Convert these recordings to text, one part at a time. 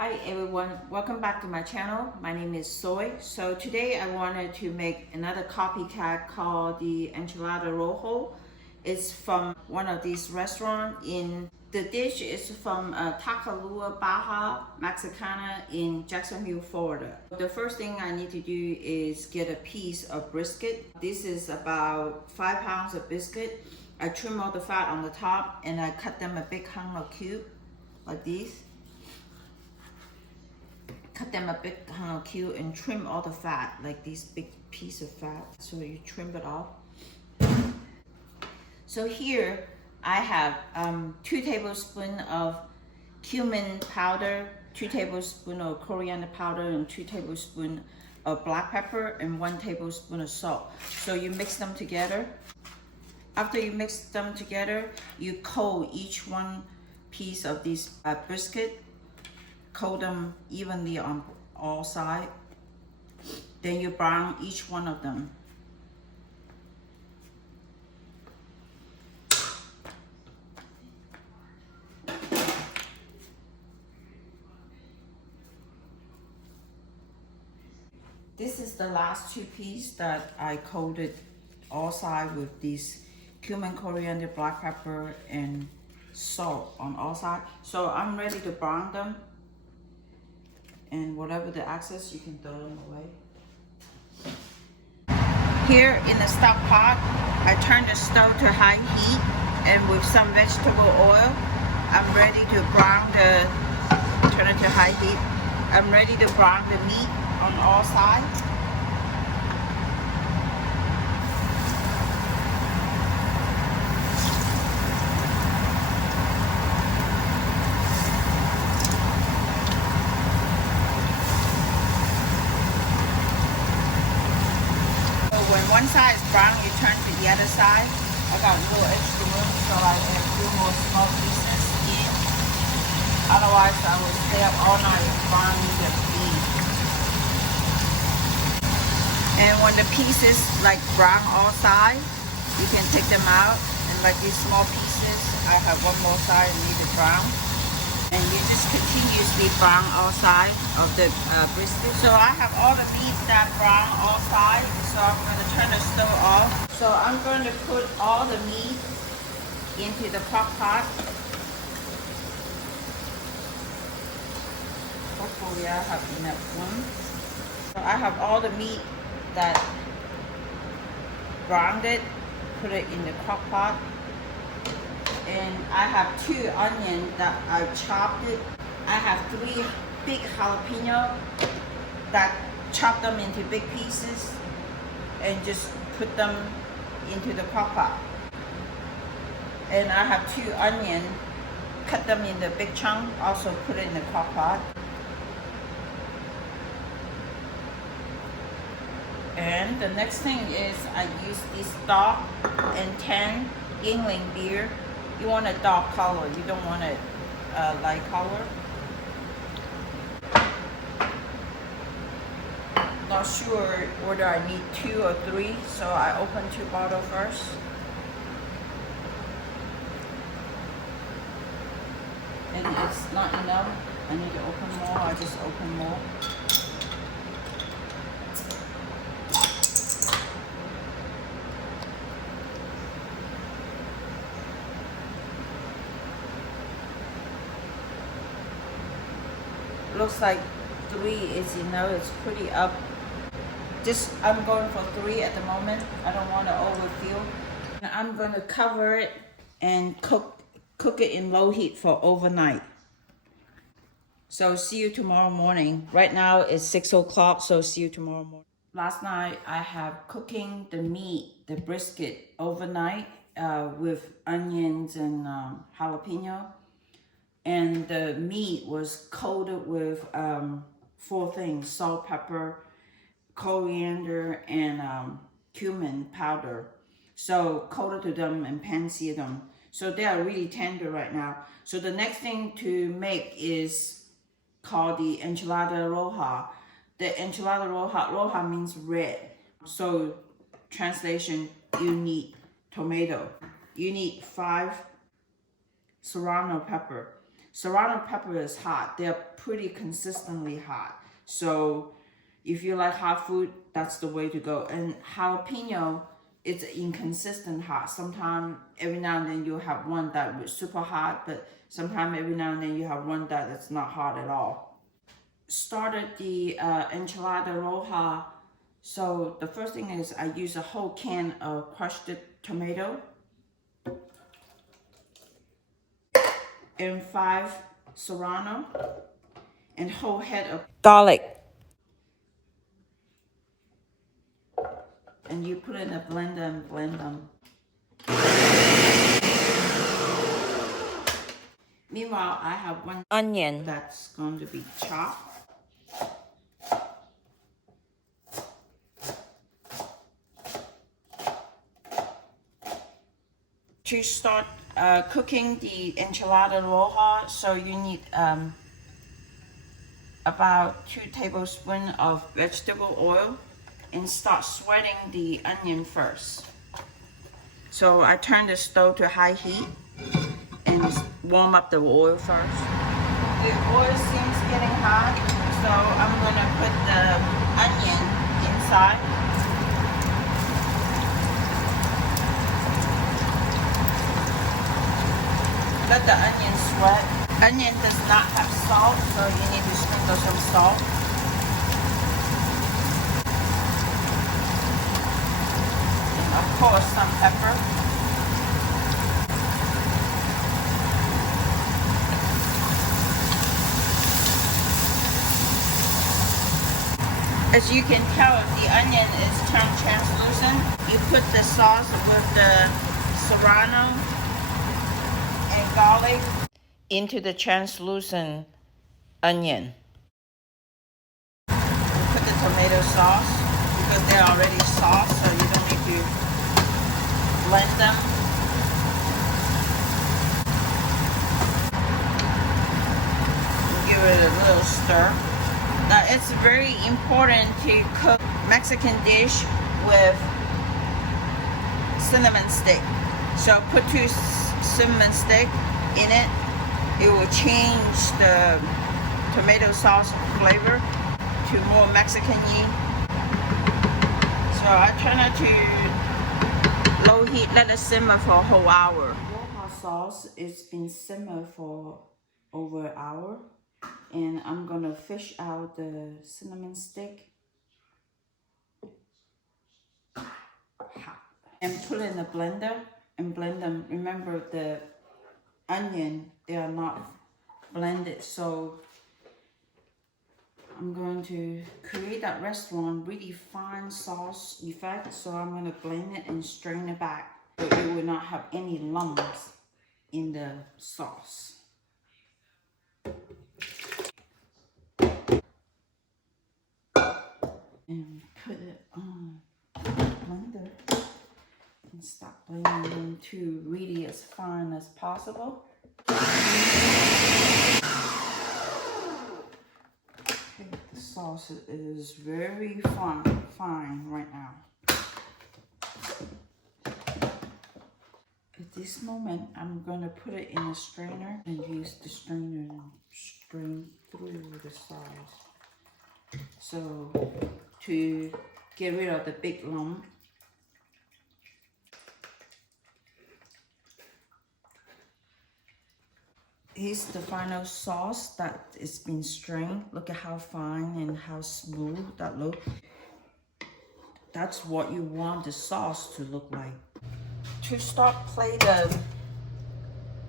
Hi everyone, welcome back to my channel. My name is Soy. So today I wanted to make another copycat called the Enchilada Roja. It's from one of these restaurants the dish is from Tacolu Baja Maxicana in Jacksonville, Florida. The first thing I need to do is get a piece of brisket. This is about 5 pounds of brisket. I trim all the fat on the top and I cut them a big hunk of cube like this. Cut them a big hunk of cube and trim all the fat, like this big piece of fat. So you trim it off. So here I have 2 tablespoons of cumin powder, 2 tablespoons of coriander powder, and 2 tablespoons of black pepper, and 1 tablespoon of salt. So you mix them together. After you mix them together, you coat each one piece of this brisket. Coat them evenly on all sides. Then you brown each one of them. This is the last 2 pieces that I coated all sides with this cumin, coriander, black pepper, and salt on all sides. So I'm ready to brown them. And whatever the excess, you can throw them away. Here in the stock pot, I turn the stove to high heat, and with some vegetable oil, I'm ready to brown turn it to high heat. I'm ready to brown the meat on all sides. When one side is brown, you turn to the other side. I got a little extra room, so I add a few more small pieces in. Otherwise, I will stay up all night browning the meat. And when the pieces like brown all sides, you can take them out. And like these small pieces, I have one more side and need to brown. And you just continuously brown all sides of the brisket. So I have all the meat that brown all sides. So I'm going to turn the stove off. So I'm going to put all the meat into the crock pot. Hopefully I have enough room. So I have all the meat that browned it, put it in the crock pot. And I have 2 onions that I chopped it. I have 3 big jalapeno that chopped them into big pieces and just put them into the crock pot. And I have 2 onions, cut them in the big chunk, also put it in the crock pot. And the next thing is I use this Black and Tan Yingling beer. You want a dark color, you don't want a light color. Not sure whether I need 2 or 3, so I open 2 bottles first. And it's not enough, I need to open more, I just open more. Looks like 3 is enough. It's pretty up. I'm going for 3 at the moment. I don't want to overfill. I'm going to cover it and cook it in low heat for overnight. So see you tomorrow morning. Right now it's 6 o'clock, so see you tomorrow morning. Last night I have cooking the meat, the brisket overnight with onions and jalapeno. And the meat was coated with 4 things: salt, pepper, coriander, and cumin powder. So coated them and pan-seared them. So they are really tender right now. So the next thing to make is called the Enchilada Roja. The Enchilada Roja means red. So translation, you need tomato. You need 5 serrano pepper. Serrano pepper is hot. They're pretty consistently hot. So if you like hot food, that's the way to go. And jalapeno, it's inconsistent hot. Sometimes every now and then you have one that is super hot, but sometimes every now and then you have one that is not hot at all. Started the enchilada roja. So the first thing is I use a whole can of crushed tomato and 5 serrano and whole head of garlic. And you put it in a blender and blend them. Meanwhile, I have one onion that's going to be chopped. To start cooking the enchilada roja, so you need about 2 tablespoons of vegetable oil and start sweating the onion first. So I turn the stove to high heat and warm up the oil first. The oil seems getting hot, so I'm gonna put the onion inside. Let the onion sweat. Onion does not have salt, so you need to sprinkle some salt. And of course, some pepper. As you can tell, if the onion is turned translucent, you put the sauce with the serrano and garlic into the translucent onion. You put the tomato sauce because they're already sauce, so you don't need to blend them. Give it a little stir. Now it's very important to cook Mexican dish with cinnamon stick. So put 2 cinnamon stick in it. It will change the tomato sauce flavor to more Mexican-y. So I try not to low heat, let it simmer for a whole hour. Roja sauce, it's been simmered for over an hour. And I'm gonna fish out the cinnamon stick and put it in a blender and blend them. Remember the onion, they are not blended, so I'm going to create that restaurant really fine sauce effect. So I'm gonna blend it and strain it back so it will not have any lumps in the sauce. And put it on the blender and start blending them to really as fine as possible. Okay, the sauce is very fine right now. At this moment, I'm going to put it in a strainer and use the strainer and strain through the sauce. So to get rid of the big lump. Here's the final sauce that is been strained. Look at how fine and how smooth that looks. That's what you want the sauce to look like. To start play the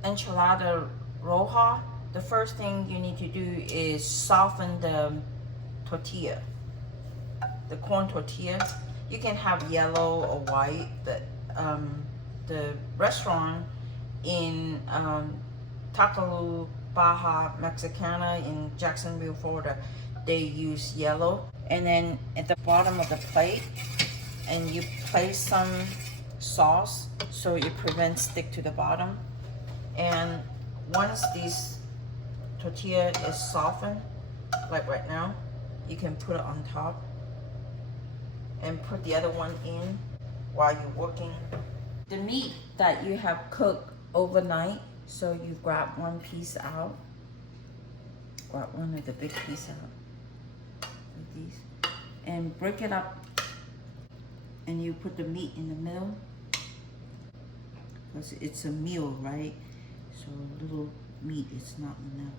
enchilada roja, the first thing you need to do is soften the tortilla. The corn tortilla, you can have yellow or white, but the restaurant in Tacolu Baja Maxicana in Jacksonville, Florida, they use yellow. And then at the bottom of the plate, and you place some sauce so it prevents stick to the bottom. And once this tortilla is softened, like right now, you can put it on top and put the other one in while you're working. The meat that you have cooked overnight, so you grab one piece out squat one of the big piece out like these, and break it up, and you put the meat in the middle because it's a meal, right? So little meat is not enough.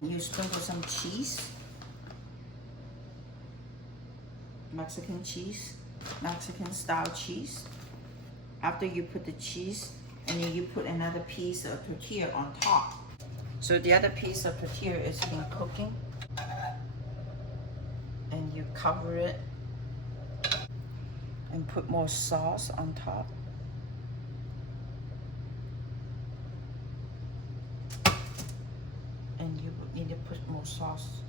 You sprinkle some cheese, Mexican cheese, Mexican style cheese. After you put the cheese, and then you put another piece of tortilla on top. So the other piece of tortilla is been cooking, and you cover it and put more sauce on top. And you need to put more sauce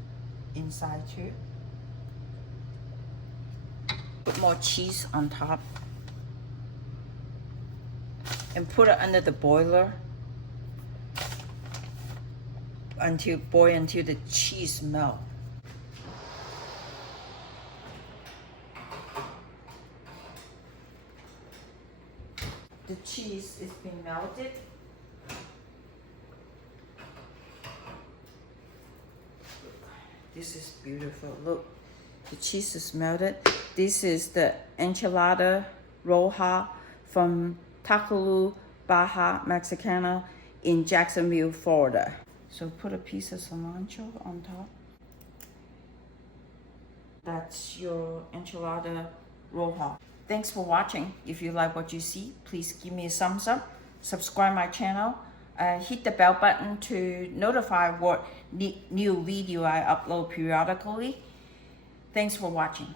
inside too. Put more cheese on top. And put it under the boiler until the cheese melt. The cheese is being melted. This is beautiful. Look, the cheese is melted. This is the Enchilada Roja from Tacolu Baja Maxicana in Jacksonville, Florida. So put a piece of cilantro on top. That's your Enchilada Roja. Thanks for watching. If you like what you see, please give me a thumbs up. Subscribe my channel. Hit the bell button to notify what new video I upload periodically. Thanks for watching.